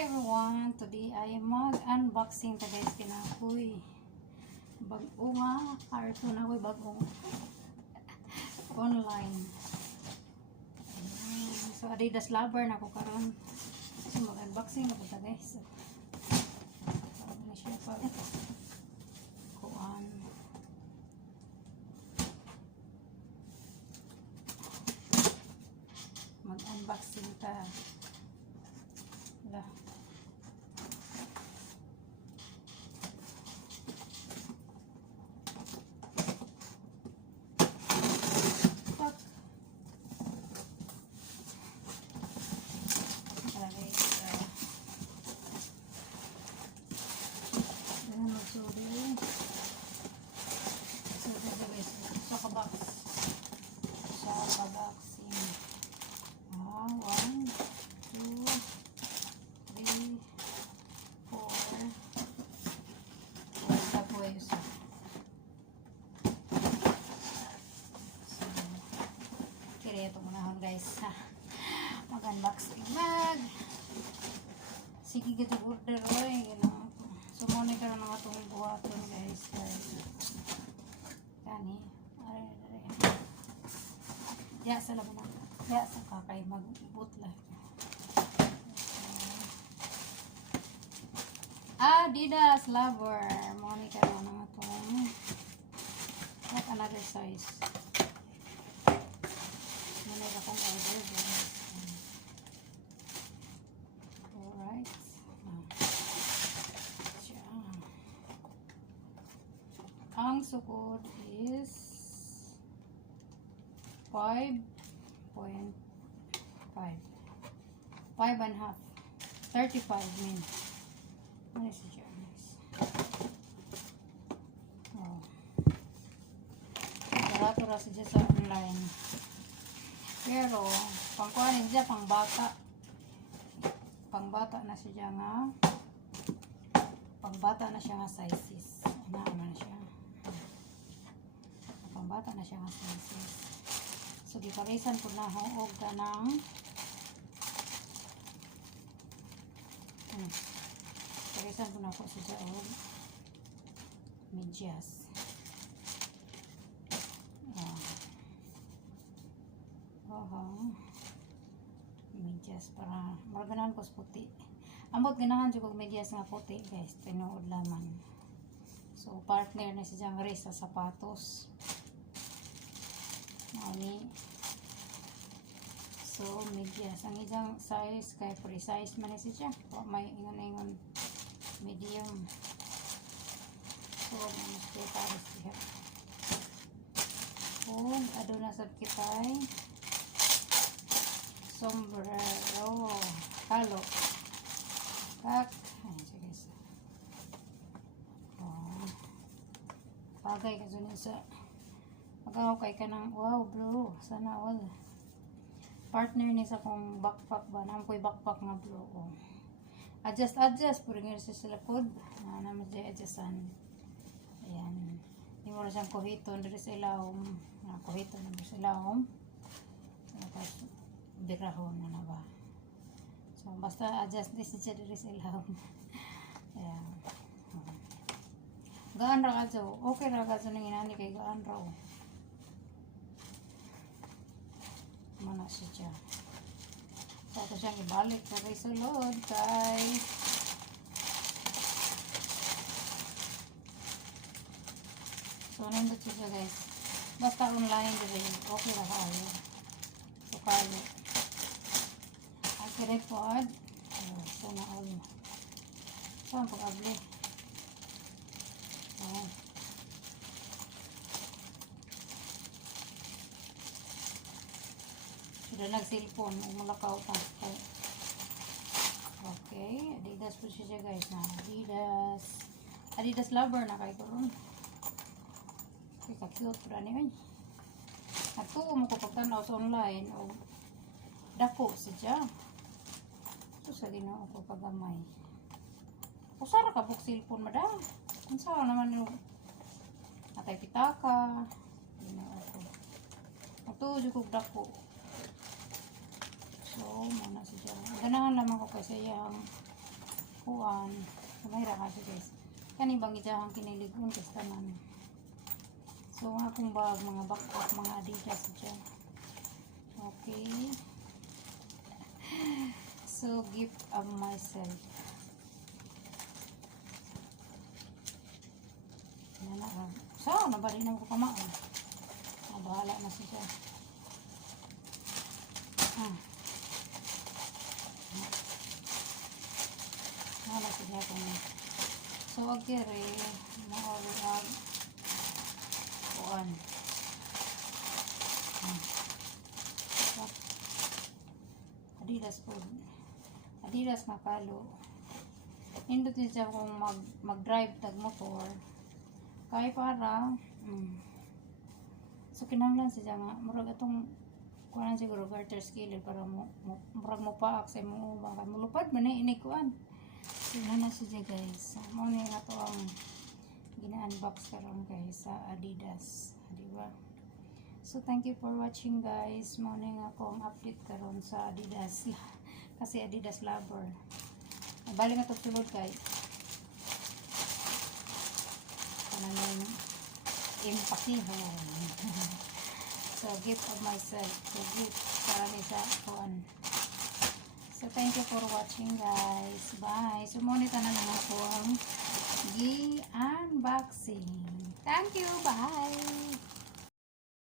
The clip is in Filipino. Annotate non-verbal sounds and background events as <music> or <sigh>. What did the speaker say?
Everyone! Today ay mag-unboxing ta guys kinakoy. Bago nga, cartoon ako bago. <laughs> Online. So Adidas lover na ako karon. So mag-unboxing na po ta guys. So, ano siya pa? Kuan. Mag-unboxing ta. Fuck. Alright, uh, Ayan, magsuri. Magsuri guys. Saka box. Saka boxing. Ah, one, two, three, four. Basta po yung isa. So, kaya ito muna ako guys. Ha. Mag-unboxing mag. Sige ka order oy. Gano'n ako. So, muna ka na nga itong buhaton guys. Kani. Aray, aray. Ya, sa laban na. Ya, sa kakay mag-bootleg. Adidas lover. Monica na naman itong what another size. Muna ka kong order guys. Alright. Ah. Siya. Ang sukod is 5.5 5 and half. 35 min. Ano si Jonas oh. Barato ra siya sa online. Pero pangkuhanin siya pang bata pang bata na siya nga pang bata na siya nga sizes. Ano naman siya bata na siya nga sizes So, giparisan po na ho og kanang hmm. Parisan po na ako sa og medyas. Ah. Oho. Medyas para maganahan ko sa puti. Ambot ganahan jud kog medyas nga puti, guys. Tinuod laman. So, partner na siya nga sa sapatos. Ani. So, medyas. Ang isang size, kay precise man siya. O, may ingon-ingon medium. So, mas kita siya. Kung ado na sa kitay, sombrero, halo. Kak, ay, sige sa. Oh. Bagay ka dun sa Magaw kay ka ng, wow bro, sana all. Partner ni sa kong backpack ba, nang ko'y backpack nga bro. Oh. Adjust, adjust, puro nga sa sila pod. Na naman siya adjustan. Ayan. Hindi mo na siyang kuhiton, dito sa ilawom. Na kuhiton na sa ilawom. Tapos, birahon na na ba. So, basta adjust din siya dito sa ilawom. <laughs> Ayan. Gaan ra ka. Okay ra ka jo nang inani kay gaan ra. oh. Mana siya. So, ito siyang ibalik sa kay sulod kay So, nandun siya guys. Basta online din. Okay ra kayo. So, kayo. Ang kirepod. Oh, sana all. Saan pag-abli? Oh. Sila nag-cellphone. Umulakaw pa. Okay. Adidas po siya guys na. Adidas. Adidas lover na kay karon. Okay, ka-cute pa ni oy. Ato mo ko online o dako siya. So sa ginoo ko pagamay. Usara ka buk cellphone madam. Unsa naman yung atay pitaka. Ginoo ko. Ato jud ko dako. So, muna siya. Ganahan naman ko kasi yung kuan. Kamera kasi guys. Kani bang ijahang kiniligon kas tanan. So ang akong bag mga backpack mga Adidas dyan. Okay. <laughs> So gift of myself. Nana ra. So, nabari na ko kamaon. Ah, bahala na siya. Ah. Wala siya ko na. So, wag kere, maawag, kuan. Ah. Adidas po. Adidas nga kalo. Indot din siya kung mag, mag-drive tag motor. Kaya para, mm. So, kinahanglan siya nga, murag atong kuanan siguro garter skill para mo, murag mo pa sa mo baka mulupad man ni ini kuan. Yan na siya guys. Mo ni nga to ang gina-unbox karon guys sa Adidas. Di ba? So, thank you for watching guys. Mo ni nga ang update karon sa Adidas. <laughs> Kasi Adidas lover. Balik nga to sulod guys. Kanang impakihon. <laughs> so, gift of myself. So, gift para ni sa kuan. So, thank you for watching guys. Bye. So, monita na lang ako ang gi-unboxing. Thank you. Bye.